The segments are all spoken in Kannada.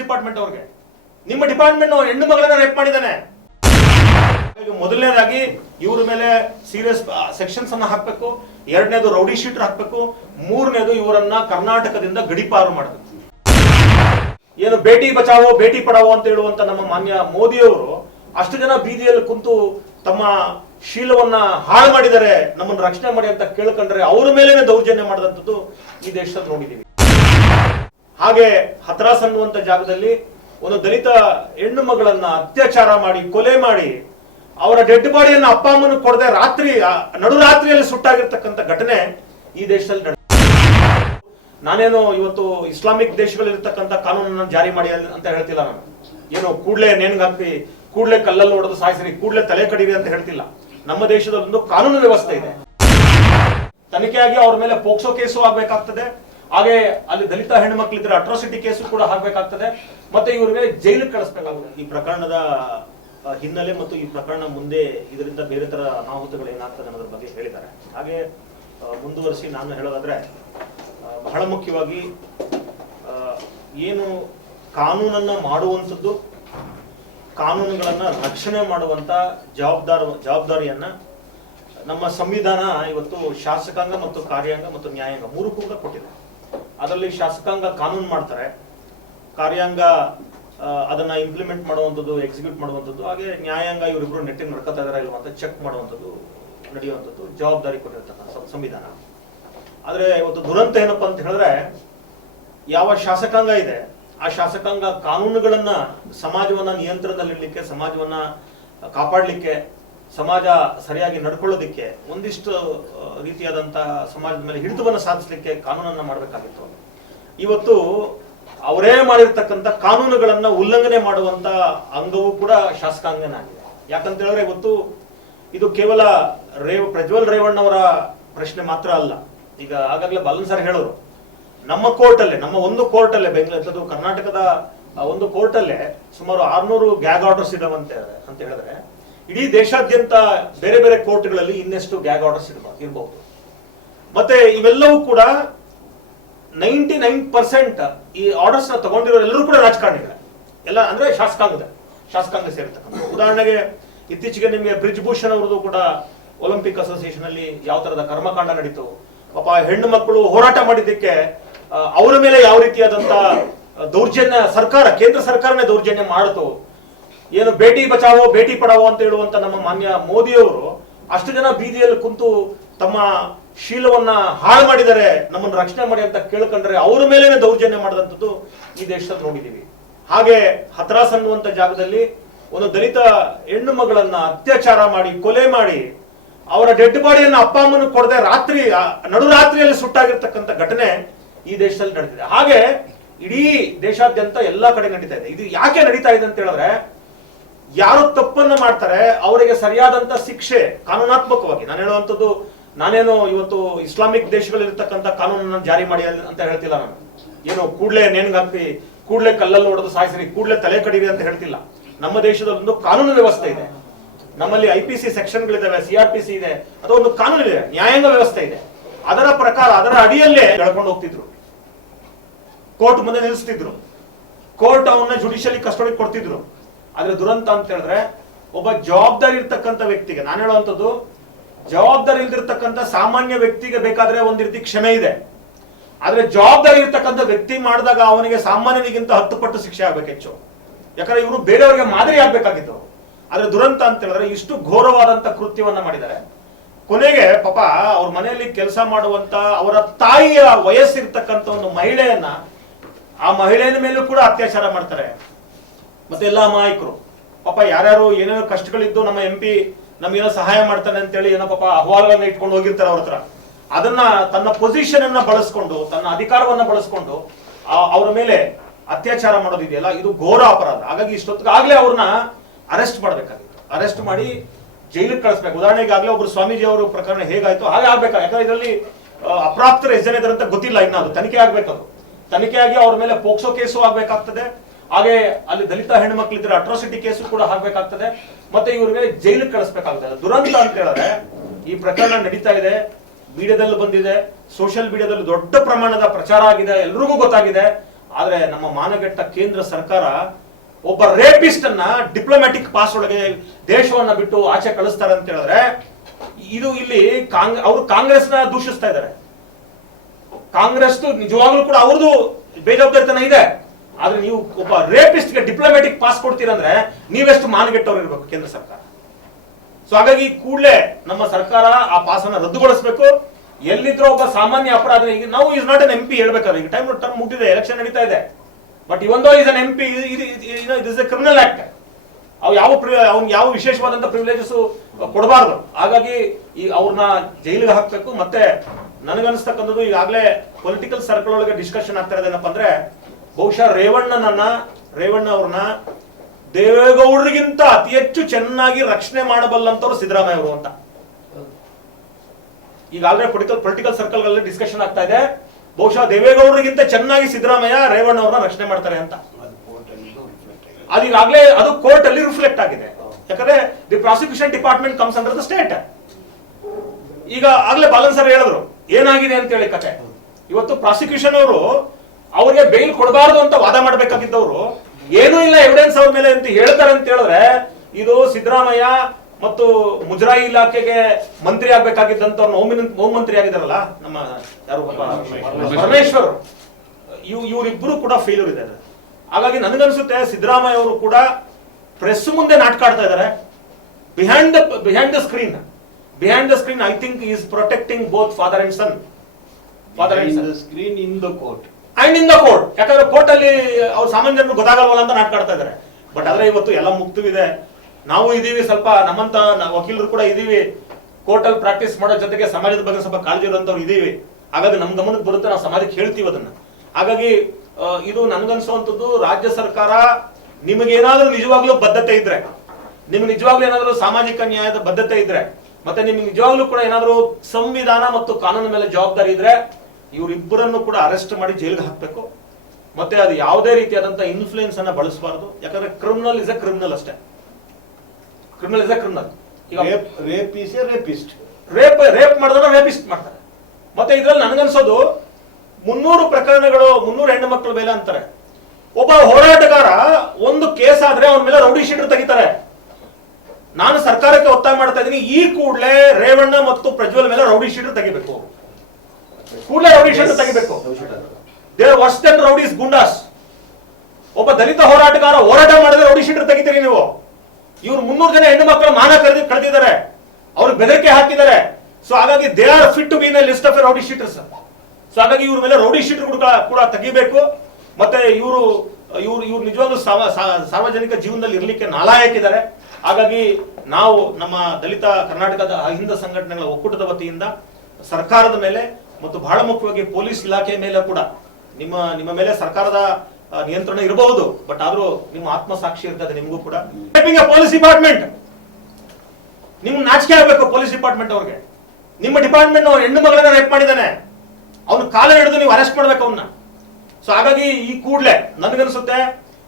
ಡಿಪಾರ್ಟ್ಮೆಂಟ್ ಅವ್ರಿಗೆ. ನಿಮ್ಮ ಡಿಪಾರ್ಟ್ಮೆಂಟ್ ಹೆಣ್ಣು ಮಗಳನ್ನ ರೇಪ್ ಮಾಡಿದ್ದಾನೆ. ಮೊದಲನೇದಾಗಿ ಇವ್ರ ಮೇಲೆ ಸೀರಿಯಸ್ ಸೆಕ್ಷನ್ಸ್ ಅನ್ನ ಹಾಕ್ಬೇಕು. ಎರಡನೇದು ರೌಡಿ ಶೀಟರ್ ಹಾಕ್ಬೇಕು. ಮೂರನೇದು ಇವರನ್ನ ಕರ್ನಾಟಕದಿಂದ ಗಡಿಪಾರು ಮಾಡಬೇಕು. ಏನು ಭೇಟಿ ಬಚಾವೋ ಭೇಟಿ ಪಡಾವೋ ಅಂತ ಹೇಳುವಂತ ನಮ್ಮ ಮಾನ್ಯ ಮೋದಿಯವರು ಅಷ್ಟು ಜನ ಬೀದಿಯಲ್ಲಿ ಕುಂತು ತಮ್ಮ ಶೀಲವನ್ನ ಹಾಳು ಮಾಡಿದರೆ ನಮ್ಮನ್ನು ರಕ್ಷಣೆ ಮಾಡಿ ಅಂತ ಕೇಳ್ಕೊಂಡ್ರೆ ಅವರ ಮೇಲೇನೆ ದೌರ್ಜನ್ಯ ಮಾಡಿದಂಥದ್ದು ಈ ದೇಶದಲ್ಲಿ ನೋಡಿದೀವಿ ಹಾಗೆ ಹತ್ರಾಸ್ ಅನ್ನುವಂತ ಜಾಗದಲ್ಲಿ ಒಂದು ದಲಿತ ಹೆಣ್ಣು ಮಗಳನ್ನ ಅತ್ಯಾಚಾರ ಮಾಡಿ, ಕೊಲೆ ಮಾಡಿ, ಅವರ ಡೆಡ್ ಬಾಡಿಯನ್ನು ಅಪ್ಪ ಅಮ್ಮನ ಕೊಡದೆ ರಾತ್ರಿ ನಡುರಾತ್ರಿಯಲ್ಲಿ ಸುಟ್ಟಾಗಿರ್ತಕ್ಕಂಥ ಘಟನೆ ಈ ದೇಶದಲ್ಲಿ ನಡೆ ನಾನೇನು ಇವತ್ತು ಇಸ್ಲಾಮಿಕ್ ದೇಶಗಳಲ್ಲಿರ್ತಕ್ಕಂಥ ಕಾನೂನನ್ನು ಜಾರಿ ಮಾಡಿ ಅಂತ ಹೇಳ್ತಿಲ್ಲ ನಾನು. ಏನು ಕೂಡಲೇ ನೇಣಿಗೆ ಕೂಡ್ಲೆ ಕಲ್ಲಲ್ಲಿ ಹೊಡೆದು ಸಾಯಿಸ್ರಿ, ಕೂಡಲೇ ತಲೆ ಕಡೀರಿ ಅಂತ ಹೇಳ್ತಿಲ್ಲ. ನಮ್ಮ ದೇಶದಲ್ಲಿ ಒಂದು ಕಾನೂನು ವ್ಯವಸ್ಥೆ ಇದೆ. ತನಿಖೆಯಾಗಿ ಅವ್ರ ಮೇಲೆ ಪೋಕ್ಸೋ ಕೇಸು ಆಗ್ಬೇಕಾಗ್ತದೆ. ಹಾಗೆ ಅಲ್ಲಿ ದಲಿತ ಹೆಣ್ಮಕ್ಳಿದ್ರೆ ಅಟ್ರಾಸಿಟಿ ಕೇಸು ಕೂಡ ಹಾಕ್ಬೇಕಾಗ್ತದೆ. ಮತ್ತೆ ಇವ್ರಿಗೆ ಜೈಲಿಗೆ ಕಳಿಸ್ಬೇಕಾಗುತ್ತೆ. ಈ ಪ್ರಕರಣದ ಹಿನ್ನೆಲೆ ಮತ್ತು ಈ ಪ್ರಕರಣ ಮುಂದೆ ಇದರಿಂದ ಬೇರೆ ತರ ಅನಾಹುತಗಳು ಏನಾಗ್ತದೆ ಅನ್ನೋದ್ರ ಬಗ್ಗೆ ಹೇಳಿದ್ದಾರೆ. ಹಾಗೆ ಮುಂದುವರಿಸಿ ನಾನು ಹೇಳೋದಾದ್ರೆ ಬಹಳ ಮುಖ್ಯವಾಗಿ ಏನು ಕಾನೂನನ್ನ ಮಾಡುವಂಥದ್ದು, ಕಾನೂನುಗಳನ್ನ ರಕ್ಷಣೆ ಮಾಡುವಂತ ಜವಾಬ್ದಾರ, ಜವಾಬ್ದಾರಿಯನ್ನ ನಮ್ಮ ಸಂವಿಧಾನ ಇವತ್ತು ಶಾಸಕಾಂಗ ಮತ್ತು ಕಾರ್ಯಾಂಗ ಮತ್ತು ನ್ಯಾಯಾಂಗ ಮೂರು ಕೂಡ ಕೊಟ್ಟಿದೆ. ಅದರಲ್ಲಿ ಶಾಸಕಾಂಗ ಕಾನೂನು ಮಾಡ್ತಾರೆ. ಕಾರ್ಯಾಂಗ ಅದನ್ನ ಇಂಪ್ಲಿಮೆಂಟ್ ಮಾಡುವಂಥದ್ದು ಎಕ್ಸಿಕ್ಯೂಟ್ ಮಾಡುವಂಥದ್ದು, ಹಾಗೆ ನ್ಯಾಯಾಂಗ ಇವರಿಬ್ರು ನೆಟ್ಟಿಗೆ ನಡ್ಕೋತಾ ಇದಾರ ಇಲ್ವಾ ಅಂತ ಚೆಕ್ ಮಾಡುವಂಥದ್ದು ನಡೆಯುವಂಥದ್ದು ಜವಾಬ್ದಾರಿ ಕೊಟ್ಟಿರ್ತಕ್ಕಂಥ ಸಂವಿಧಾನ. ಆದರೆ ಇವತ್ತು ದುರಂತ ಏನಪ್ಪಾ ಅಂತ ಹೇಳಿದ್ರೆ ಯಾವ ಶಾಸಕಾಂಗ ಇದೆ, ಆ ಶಾಸಕಾಂಗ ಕಾನೂನುಗಳನ್ನ ಸಮಾಜವನ್ನ ನಿಯಂತ್ರಣದಲ್ಲಿಡ್ಲಿಕ್ಕೆ, ಸಮಾಜವನ್ನ ಕಾಪಾಡಲಿಕ್ಕೆ ಸಮಾಜ ಸರಿಯಾಗಿ ನಡ್ಕೊಳ್ಳೋದಕ್ಕೆ ಒಂದಿಷ್ಟು ರೀತಿಯಾದಂತಹ ರೀತಿಯಾದಂತ ಸಮಾಜದ ಮೇಲೆ ಹಿಡಿತವನ್ನು ಸಾಧಿಸಲಿಕ್ಕೆ ಕಾನೂನನ್ನು ಮಾಡಬೇಕಾಗಿತ್ತು. ಇವತ್ತು ಅವರೇ ಮಾಡಿರ್ತಕ್ಕಂಥ ಕಾನೂನುಗಳನ್ನು ಉಲ್ಲಂಘನೆ ಮಾಡುವಂತ ಅಂಗವೂ ಕೂಡ ಶಾಸಕಾಂಗನೇ ಆಗಿದೆ ಯಾಕಂತ ಹೇಳಿದ್ರೆ ಇವತ್ತು ಇದು ಕೇವಲ ರೇವ್ ಪ್ರಜ್ವಲ್ ರೇವಣ್ಣವರ ಪ್ರಶ್ನೆ ಮಾತ್ರ ಅಲ್ಲ. ಈಗ ಆಗಾಗಲೇ ಬಾಲನ್ ಸರ್ ಹೇಳೋರು, ನಮ್ಮ ಕೋರ್ಟಲ್ಲೇ, ನಮ್ಮ ಒಂದು ಕೋರ್ಟಲ್ಲೇ ಬೆಂಗಳೂರು ಕರ್ನಾಟಕದ ಒಂದು ಕೋರ್ಟಲ್ಲೇ ಸುಮಾರು ಆರ್ನೂರು ಗ್ಯಾಗ್ ಆರ್ಡರ್ಸ್ ಇದಾವಂತೆ ಅಂತ ಹೇಳಿದ್ರೆ ಇಡೀ ದೇಶಾದ್ಯಂತ ಬೇರೆ ಬೇರೆ ಕೋರ್ಟ್ಗಳಲ್ಲಿ ಇನ್ನೆಷ್ಟು ಗ್ಯಾಗ್ ಆರ್ಡರ್ಸ್ ಇರ್ಬೋದು. ಇರಬಹುದು ಮತ್ತೆ ಇವೆಲ್ಲವೂ ಕೂಡ ನೈಂಟಿ ನೈನ್ ಪರ್ಸೆಂಟ್ ಈ ಆರ್ಡರ್ಸ್ನ ತಗೊಂಡಿರೋ ಎಲ್ಲರೂ ಕೂಡ ರಾಜಕಾರಣಿಗಳೇ. ಎಲ್ಲ ಅಂದ್ರೆ ಶಾಸಕಾಂಗದ ಶಾಸಕಾಂಗ ಸೇರಿರ್ತಕ್ಕಂಥ ಉದಾಹರಣೆಗೆ ಇತ್ತೀಚೆಗೆ ನಿಮಗೆ ಬ್ರಿಜ್ ಭೂಷಣ್ ಅವ್ರದ್ದು ಕೂಡ ಒಲಿಂಪಿಕ್ ಅಸೋಸಿಯೇಷನ್ ಅಲ್ಲಿ ಯಾವ ತರದ ಕರ್ಮಕಾಂಡ ನಡೀತು. ಪಾಪ ಹೆಣ್ಣು ಮಕ್ಕಳು ಹೋರಾಟ ಮಾಡಿದ್ದಕ್ಕೆ ಅವರ ಮೇಲೆ ಯಾವ ರೀತಿಯಾದಂತ ದೌರ್ಜನ್ಯ ಸರ್ಕಾರ, ಕೇಂದ್ರ ಸರ್ಕಾರನೇ ದೌರ್ಜನ್ಯ ಮಾಡಿತು. ಏನು ಭೇಟಿ ಬಚಾವೋ ಭೇಟಿ ಪಡಾವೋ ಅಂತ ಹೇಳುವಂತ ನಮ್ಮ ಮಾನ್ಯ ಮೋದಿಯವರು ಅಷ್ಟು ಜನ ಬೀದಿಯಲ್ಲಿ ಕುಂತು ತಮ್ಮ ಶೀಲವನ್ನ ಹಾಳು ಮಾಡಿದರೆ, ನಮ್ಮನ್ನು ರಕ್ಷಣೆ ಮಾಡಿ ಅಂತ ಕೇಳ್ಕೊಂಡ್ರೆ ಅವ್ರ ಮೇಲೇನೆ ದೌರ್ಜನ್ಯ ಮಾಡಿದಂಥದ್ದು ಈ ದೇಶದಲ್ಲಿ ನೋಡಿದೀವಿ ಹಾಗೆ ಹತ್ರಾಸ್ ಅನ್ನುವಂತ ಜಾಗದಲ್ಲಿ ಒಂದು ದಲಿತ ಹೆಣ್ಣು ಮಗಳನ್ನ ಅತ್ಯಾಚಾರ ಮಾಡಿ, ಕೊಲೆ ಮಾಡಿ, ಅವರ ಡೆಡ್ ಬಾಡಿಯನ್ನು ಅಪ್ಪ ಅಮ್ಮನ ಕೊಡದೆ ರಾತ್ರಿ ನಡುರಾತ್ರಿಯಲ್ಲಿ ಸುಟ್ಟಾಗಿರ್ತಕ್ಕಂಥ ಘಟನೆ ಈ ದೇಶದಲ್ಲಿ ನಡೆದಿದೆ. ಹಾಗೆ ಇಡೀ ದೇಶಾದ್ಯಂತ ಎಲ್ಲಾ ಕಡೆ ನಡೀತಾ ಇದೆ. ಇದು ಯಾಕೆ ನಡೀತಾ ಇದೆ ಅಂತ ಹೇಳಿದ್ರೆ ಯಾರು ತಪ್ಪನ್ನ ಮಾಡ್ತಾರೆ ಅವರಿಗೆ ಸರಿಯಾದಂತ ಶಿಕ್ಷೆ ಕಾನೂನಾತ್ಮಕವಾಗಿ. ನಾನು ಹೇಳುವಂಥದ್ದು, ನಾನೇನು ಇವತ್ತು ಇಸ್ಲಾಮಿಕ್ ದೇಶಗಳಲ್ಲಿರ್ತಕ್ಕಂಥ ಕಾನೂನನ್ನ ಜಾರಿ ಮಾಡಿ ಅಂತ ಹೇಳ್ತಿಲ್ಲ ನಾನು. ಏನು ಕೂಡ್ಲೆ ನೇಣಿಗೆ ಕೂಡಲೇ ಕಲ್ಲಲ್ಲಿ ಹೊಡೆದು ಸಾಯಿಸ್ರಿ, ಕೂಡ್ಲೆ ತಲೆ ಕಡಿರಿ ಅಂತ ಹೇಳ್ತಿಲ್ಲ. ನಮ್ಮ ದೇಶದ ಒಂದು ಕಾನೂನು ವ್ಯವಸ್ಥೆ ಇದೆ. ನಮ್ಮಲ್ಲಿ ಐ ಪಿ ಸಿ ಸೆಕ್ಷನ್ಗಳಿದ್ದಾವೆ ಸಿ ಆರ್ ಪಿ ಸಿ ಇದೆ, ಅಥವಾ ಒಂದು ಕಾನೂನು ಇದೆ ನ್ಯಾಯಾಂಗ ವ್ಯವಸ್ಥೆ ಇದೆ. ಅದರ ಪ್ರಕಾರ, ಅದರ ಅಡಿಯಲ್ಲೇ ಎಳ್ಕೊಂಡು ಹೋಗ್ತಿದ್ರು. ಕೋರ್ಟ್ ಮುಂದೆ ನಿಲ್ಲಿಸ್ತಿದ್ರು. ಕೋರ್ಟ್ ಅವನ್ನ ಜುಡಿಷಿಯಲಿ ಕಸ್ಟಡಿ ಕೊಡ್ತಿದ್ರು. ಆದ್ರೆ ದುರಂತ ಅಂತ ಹೇಳಿದ್ರೆ ಒಬ್ಬ ಜವಾಬ್ದಾರಿ ಇರ್ತಕ್ಕಂಥ ವ್ಯಕ್ತಿಗೆ, ನಾನು ಹೇಳುವಂಥದ್ದು ಜವಾಬ್ದಾರಿ ಇಲ್ದಿರ್ತಕ್ಕಂಥ ಸಾಮಾನ್ಯ ವ್ಯಕ್ತಿಗೆ ಬೇಕಾದ್ರೆ ಒಂದ್ ರೀತಿ ಕ್ಷಮೆ ಇದೆ. ಆದ್ರೆ ಜವಾಬ್ದಾರಿ ಇರ್ತಕ್ಕಂಥ ವ್ಯಕ್ತಿ ಮಾಡಿದಾಗ ಅವನಿಗೆ ಸಾಮಾನ್ಯನಿಗಿಂತ ಹತ್ತು ಪಟ್ಟು ಶಿಕ್ಷೆ ಆಗ್ಬೇಕು ಹೆಚ್ಚು. ಯಾಕಂದ್ರೆ ಇವರು ಬೇರೆಯವರಿಗೆ ಮಾದರಿ ಆಗ್ಬೇಕಾಗಿತ್ತು. ಆದ್ರೆ ದುರಂತ ಅಂತ ಹೇಳಿದ್ರೆ ಇಷ್ಟು ಘೋರವಾದಂತ ಕೃತ್ಯವನ್ನ ಮಾಡಿದ್ದಾರೆ. ಕೊನೆಗೆ ಪಾಪ ಅವ್ರ ಮನೆಯಲ್ಲಿ ಕೆಲಸ ಮಾಡುವಂತ ಅವರ ತಾಯಿಯ ವಯಸ್ಸಿರ್ತಕ್ಕಂಥ ಒಂದು ಮಹಿಳೆಯನ್ನ ಆ ಮಹಿಳೆಯ ಮೇಲೂ ಕೂಡ ಅತ್ಯಾಚಾರ ಮಾಡ್ತಾರೆ. ಮತ್ತೆ ಎಲ್ಲ ಅಮಾಯಕರು. ಪಾಪ ಯಾರ್ಯಾರು ಏನೇನೋ ಕಷ್ಟಗಳಿದ್ದು ನಮ್ಮ ಎಂ ಪಿ ನಮ್ಗೇನೋ ಸಹಾಯ ಮಾಡ್ತಾನೆ ಅಂತೇಳಿ ಏನೋ ಪಾಪ ಅಹವಾಲುಗಳನ್ನ ಇಟ್ಕೊಂಡು ಹೋಗಿರ್ತಾರೆ ಅವ್ರ ಹತ್ರ. ಅದನ್ನ ತನ್ನ ಪೊಸಿಷನ್ ಅನ್ನ ಬಳಸ್ಕೊಂಡು, ತನ್ನ ಅಧಿಕಾರವನ್ನ ಬಳಸ್ಕೊಂಡು ಅವರ ಮೇಲೆ ಅತ್ಯಾಚಾರ ಮಾಡೋದಿದೆಯಲ್ಲ, ಇದು ಘೋರ ಅಪರಾಧ. ಹಾಗಾಗಿ ಇಷ್ಟೊತ್ತಿಗೆ ಆಗ್ಲೇ ಅವ್ರನ್ನ ಅರೆಸ್ಟ್ ಮಾಡ್ಬೇಕಾಗಿತ್ತು. ಅರೆಸ್ಟ್ ಮಾಡಿ ಜೈಲಿಗೆ ಕಳಿಸ್ಬೇಕು. ಉದಾಹರಣೆಗೆ ಆಗ್ಲೇ ಒಬ್ರು ಸ್ವಾಮೀಜಿ ಅವರು ಪ್ರಕರಣ ಹೇಗಾಯ್ತು ಹಾಗೆ ಆಗ್ಬೇಕು? ಯಾಕಂದ್ರೆ ಇದರಲ್ಲಿ ಅಪ್ರಾಪ್ತರ ಎಷ್ಟು ಅಂತ ಗೊತ್ತಿಲ್ಲ ಇನ್ನ ಅದು. ತನಿಖೆ ಆಗ್ಬೇಕದು ಆಗಿ ಅವ್ರ ಮೇಲೆ ಪೋಕ್ಸೋ ಕೇಸು ಆಗ್ಬೇಕಾಗ್ತದೆ. ಹಾಗೆ ಅಲ್ಲಿ ದಲಿತ ಹೆಣ್ಮಕ್ಳಿದ್ರೆ ಅಟ್ರಾಸಿಟಿ ಕೇಸು ಕೂಡ ಹಾಕ್ಬೇಕಾಗ್ತದೆ. ಮತ್ತೆ ಇವ್ರಿಗೆ ಜೈಲಿಗೆ ಕಳಿಸ್ಬೇಕಾಗ್ತದೆ. ದುರಂತ ಅಂತ ಹೇಳಿದ್ರೆ ಈ ಪ್ರಕರಣ ನಡೀತಾ ಇದೆ. ಮೀಡಿಯಾದಲ್ಲಿ ಬಂದಿದೆ. ಸೋಷಿಯಲ್ ಮೀಡಿಯಾದಲ್ಲಿ ದೊಡ್ಡ ಪ್ರಮಾಣದ ಪ್ರಚಾರ ಆಗಿದೆ. ಎಲ್ರಿಗೂ ಗೊತ್ತಾಗಿದೆ. ಆದ್ರೆ ನಮ್ಮ ಮಾನಗೆಟ್ಟ ಕೇಂದ್ರ ಸರ್ಕಾರ ಒಬ್ಬ ರೇಪಿಸ್ಟ್ ಅನ್ನ ಡಿಪ್ಲೊಮ್ಯಾಟಿಕ್ ಪಾಸ್ ಒಳಗೆ ದೇಶವನ್ನ ಬಿಟ್ಟು ಆಚೆ ಕಳಿಸ್ತಾರೆ ಅಂತ ಹೇಳಿದ್ರೆ ಇದು ಇಲ್ಲಿ ಕಾಂಗ್, ಅವರು ಕಾಂಗ್ರೆಸ್ನ ದೂಷಿಸ್ತಾ ಇದ್ದಾರೆ. ಕಾಂಗ್ರೆಸ್ ನಿಜವಾಗ್ಲೂ ಕೂಡ ಅವ್ರದ್ದು ಬೇಜವಾಬ್ದಾರಿತನ ಇದೆ. ಆದ್ರೆ ನೀವು ಒಬ್ಬ ರೇಪಿಸ್ಟ್ಗೆ ಡಿಪ್ಲೊಮ್ಯಾಟಿಕ್ ಪಾಸ್ ಕೊಡ್ತೀರಂದ್ರೆ ನೀವೆಷ್ಟು ಮಾನಗೆಟ್ಟವ್ರು ಇರಬೇಕು ಕೇಂದ್ರ ಸರ್ಕಾರ? ಸೊ ಹಾಗಾಗಿ ಕೂಡಲೇ ನಮ್ಮ ಸರ್ಕಾರ ಆ ಪಾಸನ್ನ ರದ್ದುಗೊಳಿಸಬೇಕು. ಎಲ್ಲಿದ್ರೂ ಒಬ್ಬ ಸಾಮಾನ್ಯ ಅಪರಾಧ, ಈಗ ನಾವು is not an M P ಹೇಳ್ಬೇಕಾದ್ರೆ, ಈಗ ಟೈಮ್ ಟರ್ಮ್ ಮುಗಿದಿದೆ ಎಲೆಕ್ಷನ್ ನಡೀತಾ ಇದೆ. But ಇವೊಂದೋ is an M P is a criminal act ಅವು ಯಾವ ಅವ್ನ್ ಯಾವ ವಿಶೇಷವಾದಂತ ಪ್ರಿವಿಲೇಜಸ್ ಕೊಡಬಾರ್ದು. ಹಾಗಾಗಿ ಈ ಅವ್ರನ್ನ ಜೈಲಿಗೆ ಹಾಕ್ಬೇಕು. ಮತ್ತೆ ನನಗನ್ಸ್ತಕ್ಕಂಥದ್ದು ಈಗಾಗಲೇ ಪೊಲಿಟಿಕಲ್ ಸರ್ಕಲ್ ಒಳಗೆ ಡಿಸ್ಕಷನ್ ಆಗ್ತಾ ಇರೋದೇನಪ್ಪ ಅಂದ್ರೆ ಬಹುಶಃ ರೇವಣ್ಣನನ್ನ, ರೇವಣ್ಣ ಅವ್ರನ್ನ ದೇವೇಗೌಡರಿಗಿಂತ ಅತಿ ಹೆಚ್ಚು ಚೆನ್ನಾಗಿ ರಕ್ಷಣೆ ಮಾಡಬಲ್ಲಂತವ್ರು ಸಿದ್ದರಾಮಯ್ಯ ಅವರು ಅಂತ. ಈಗ ಈಗಾಗಲೇ ಪೊಲಿಟಿಕಲ್ ಪೊಲಿಟಿಕಲ್ ಸರ್ಕಲ್ಗಳಲ್ಲಿ ಡಿಸ್ಕಷನ್ ಆಗ್ತಾ ಇದೆ. ಬಹುಶಃ ದೇವೇಗೌಡರಿಗಿಂತ ಚೆನ್ನಾಗಿ ಸಿದ್ದರಾಮಯ್ಯ ರೇವಣ್ಣ ಅವ್ರನ್ನ ರಕ್ಷಣೆ ಮಾಡ್ತಾರೆ ಅಂತ. ಅದು ಕೋರ್ಟಲ್ಲಿಗೂ ರಿಫ್ಲೆಕ್ಟ್ ಆಗಿದೆ ಅದು ಈಗಾಗಲೇ, ಅದು ಕೋರ್ಟ್ ಅಲ್ಲಿ ರಿಫ್ಲೆಕ್ಟ್ ಆಗಿದೆ. ಯಾಕಂದ್ರೆ the prosecution department comes under the state ಈಗ ಆಗ್ಲೇ ಬಾಲನ್ ಸರ್ ಹೇಳಿದ್ರು, ಏನಾಗಿದೆ ಅಂತ ಹೇಳಿ ಕತೆ. ಇವತ್ತು ಪ್ರಾಸಿಕ್ಯೂಷನ್ ಅವರು ಅವ್ರಿಗೆ ಬೇಲ್ ಕೊಡಬಾರ್ದು ಅಂತ ವಾದ ಮಾಡ್ಬೇಕಾಗಿದ್ದವರು. ಏನೂ ಇಲ್ಲ ಎವಿಡೆನ್ಸ್ ಅವ್ರ ಮೇಲೆ ಅಂತ ಹೇಳ್ತಾರೆ ಅಂತ ಹೇಳಿದ್ರೆ ಇದು ಸಿದ್ದರಾಮಯ್ಯ ಮತ್ತು ಮುಜರಾಯಿ ಇಲಾಖೆಗೆ ಮಂತ್ರಿ ಆಗ್ಬೇಕಾಗಿದ್ದಂತ ಹೋಮ್ ಮಂತ್ರಿ ಆಗಿದಾರಲ್ಲ ನಮ್ಮ ಯಾರು ಪರಮೇಶ್ವರ್. ಇವ್ ಇವರಿಬ್ಬರು ಕೂಡ ಫೇಲ್ಯೂರ್ ಇದ್ದಾರೆ ಹಾಗಾಗಿ ನನಗನ್ಸುತ್ತೆ ಸಿದ್ದರಾಮಯ್ಯ ಅವರು ಕೂಡ ಪ್ರೆಸ್ ಮುಂದೆ ನಾಟಕಾಡ್ತಾ ಇದ್ದಾರೆ. Behind the behind the screen behind the screen I think is protecting both father and son father and son screen in the court and in the court. ಯಾಕಂದ್ರೆ ಕೋರ್ಟ್ ಅಲ್ಲಿ ಅವ್ರು ಸಾಮಾನ್ಯ ಜನರು ಗೊತ್ತಾಗಲ್ವಲ್ಲ ಅಂತ ನಾಟಕ ಆಡ್ತಾ ಇದ್ದಾರೆ. ಬಟ್ ಆದ್ರೆ ಇವತ್ತು ಎಲ್ಲ ಮುಕ್ತವಿದೆ. ನಾವು ಇದೀವಿ ಸ್ವಲ್ಪ ನಮ್ಮಂತ ವಕೀಲರು ಕೂಡ ಇದೀವಿ. ಕೋರ್ಟ್ ಅಲ್ಲಿ ಪ್ರಾಕ್ಟೀಸ್ ಮಾಡೋ ಜೊತೆಗೆ ಸಮಾಜದ ಬಗ್ಗೆ ಸ್ವಲ್ಪ ಕಾಳಜಿ ಇರುವಂತವ್ರು ಇದೀವಿ. ಹಾಗಾಗಿ ನಮ್ ಗಮನಕ್ಕೆ ಬರುತ್ತೆ, ನಾವು ಸಮಾಜಕ್ಕೆ ಹೇಳ್ತೀವಿ ಅದನ್ನ. ಹಾಗಾಗಿ ಇದು ನನ್ಗನ್ಸುವಂಥದ್ದು, ರಾಜ್ಯ ಸರ್ಕಾರ ನಿಮಗೇನಾದ್ರೂ ನಿಜವಾಗ್ಲೂ ಬದ್ಧತೆ ಇದ್ರೆ, ನಿಮ್ಗೆ ನಿಜವಾಗ್ಲೂ ಏನಾದ್ರೂ ಸಾಮಾಜಿಕ ನ್ಯಾಯದ ಬದ್ಧತೆ ಇದ್ರೆ, ಮತ್ತೆ ನಿಮ್ಗೆ ನಿಜವಾಗ್ಲೂ ಕೂಡ ಏನಾದ್ರೂ ಸಂವಿಧಾನ ಮತ್ತು ಕಾನೂನು ಮೇಲೆ ಜವಾಬ್ದಾರಿ ಇದ್ರೆ ಇವರಿಬ್ಬರನ್ನು ಕೂಡ ಅರೆಸ್ಟ್ ಮಾಡಿ ಜೈಲಿಗೆ ಹಾಕಬೇಕು. ಮತ್ತೆ ಅದು ಯಾವುದೇ ರೀತಿಯಾದಂತ ಇನ್ಫ್ಲೂಯೆನ್ಸ್ ಅನ್ನ ಬಳಸಬಾರದು. ಯಾಕಂದ್ರೆ ಕ್ರಿಮಿನಲ್ ಇಸ್ ಎ ಕ್ರಿಮಿನಲ್ ಅಷ್ಟೇ. Criminal is a criminal rapist rape rape ಮಾಡಿದ್ರೆ ರೇಪಿಸ್ಟ್ ಮಾಡ್ತಾರೆ. ಮತ್ತೆ ಇದ್ರಲ್ಲಿ ನನಗನ್ಸೋದು ಮುನ್ನೂರು ಪ್ರಕರಣಗಳು ಮುನ್ನೂರು ಹೆಣ್ಣು ಮಕ್ಕಳ ಮೇಲೆ ಅಂತಾರೆ. ಒಬ್ಬ ಹೋರಾಟಗಾರ ಒಂದು ಕೇಸ್ ಆದ್ರೆ ಅವ್ರ ಮೇಲೆ ರೌಡಿ ಶೀಟರ್ ತೆಗಿತಾರೆ. ನಾನು ಸರ್ಕಾರಕ್ಕೆ ಒತ್ತಾಯ ಮಾಡ್ತಾ ಇದ್ದೀನಿ ಈ ಕೂಡಲೇ ರೇವಣ್ಣ ಮತ್ತು ಪ್ರಜ್ವಲ್ ಮೇಲೆ ರೌಡಿ ಶೀಟರ್ ತೆಗಿಬೇಕು. ಕೂಡಲೇ ರೌಡಿ ಶೀಟರ್ ತೆಗಿಬೇಕು. They're worse than rowdies goondas ಒಬ್ಬ ದಲಿತ ಹೋರಾಟಗಾರ ಹೋರಾಟ ಮಾಡಿದ್ರೆ ರೌಡಿ ಶೀಟರ್ ತೆಗಿತೀರಿ ನೀವು. ಇವ್ರು ಮುನ್ನೂರು ಜನ ಹೆಣ್ಣು ಮಕ್ಕಳ ಮಾನ ಕರೆದಿ ಕಳೆದಿದ್ದಾರೆ ಅವ್ರು ಬೆದರಿಕೆ ಹಾಕಿದ್ದಾರೆ. ಸೊ ಹಾಗಾಗಿ they are fit to be in list of rowdy sheeters so ಹಾಗಾಗಿ ಇವ್ರ ಮೇಲೆ ರೌಡಿ ಶೀಟರ್ ಕೂಡ ತೆಗಿಬೇಕು. ಮತ್ತೆ ಇವರು ಇವ್ರು ಇವ್ರು ನಿಜವಾಗ್ಲೂ ಸಾರ್ವಜನಿಕ ಜೀವನದಲ್ಲಿ ಇರ್ಲಿಕ್ಕೆ ನಾಲಾಯಕಿದ್ದಾರೆ ಹಾಗಾಗಿ ನಾವು ನಮ್ಮ ದಲಿತ ಕರ್ನಾಟಕದ ಅಹಿಂದ ಸಂಘಟನೆಗಳ ಒಕ್ಕೂಟದ ವತಿಯಿಂದ ಸರ್ಕಾರದ ಮೇಲೆ ಮತ್ತು ಬಹಳ ಮುಖ್ಯವಾಗಿ ಪೊಲೀಸ್ ಇಲಾಖೆ ಮೇಲೆ ಕೂಡ ನಿಮ್ಮ ನಿಮ್ಮ ಮೇಲೆ ಸರ್ಕಾರದ ನಿಯಂತ್ರಣ ಇರಬಹುದು, ಬಟ್ ಆದ್ರೂ ನಿಮ್ಮ ಆತ್ಮಸಾಕ್ಷಿ ಇರ್ತದೆ ನಿಮಗೂ ಕೂಡ. ಪೊಲೀಸ್ ಡಿಪಾರ್ಟ್ಮೆಂಟ್ ನಿಮ್ಗೆ ನಾಚಿಕೆ ಆಗ್ಬೇಕು ಪೊಲೀಸ್ ಡಿಪಾರ್ಟ್ಮೆಂಟ್ ಅವ್ರಿಗೆ. ನಿಮ್ಮ ಡಿಪಾರ್ಟ್ಮೆಂಟ್ ಹೆಣ್ಣು ಮಗಳನ್ನ ರೇಪ್ ಮಾಡಿದ್ದಾನೆ ಅವ್ನ ಕಾಲ ಹಿಡಿದು ನೀವು ಅರೆಸ್ಟ್ ಮಾಡ್ಬೇಕು ಅವನ್ನ ಸೊ ಹಾಗಾಗಿ ಈ ಕೂಡಲೇ ನನಗನ್ಸುತ್ತೆ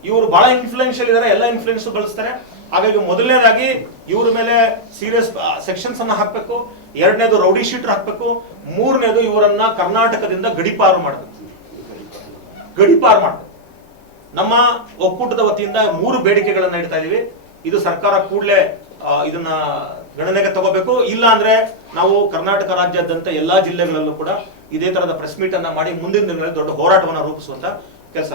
ಇವರು ಬಹಳ ಇನ್ಫ್ಲೂಯೆನ್ಷಿಯಲ್ ಇದ್ದಾರೆ ಎಲ್ಲ ಇನ್ಫ್ಲೂಯೆನ್ಸ್ ಬಳಸ್ತಾರೆ. ಹಾಗಾಗಿ ಮೊದಲನೇದಾಗಿ ಇವ್ರ ಮೇಲೆ ಸೀರಿಯಸ್ ಸೆಕ್ಷನ್ಸ್ ಅನ್ನ ಹಾಕ್ಬೇಕು. ಎರಡನೇದು ರೌಡಿ ಶೀಟರ್ ಹಾಕ್ಬೇಕು. ಮೂರನೇದು ಇವರನ್ನ ಕರ್ನಾಟಕದಿಂದ ಗಡಿಪಾರು ಮಾಡಬೇಕು. ಗಡಿಪಾರು ಮಾಡಬೇಕು. ನಮ್ಮ ಒಕ್ಕೂಟದ ವತಿಯಿಂದ ಮೂರು ಬೇಡಿಕೆಗಳನ್ನ ಇಡ್ತಾ ಇದೀವಿ. ಇದು ಸರ್ಕಾರ ಕೂಡಲೇ ಇದನ್ನ ಗಣನೆಗೆ ತಗೋಬೇಕು. ಇಲ್ಲ ಅಂದ್ರೆ ನಾವು ಕರ್ನಾಟಕ ರಾಜ್ಯಾದ್ಯಂತ ಎಲ್ಲಾ ಜಿಲ್ಲೆಗಳಲ್ಲೂ ಕೂಡ ಇದೇ ತರದ ಪ್ರೆಸ್ ಮೀಟ್ ಅನ್ನ ಮಾಡಿ ಮುಂದಿನ ದಿನಗಳಲ್ಲಿ ದೊಡ್ಡ ಹೋರಾಟವನ್ನು ರೂಪಿಸುವಂತ ಕೆಲಸ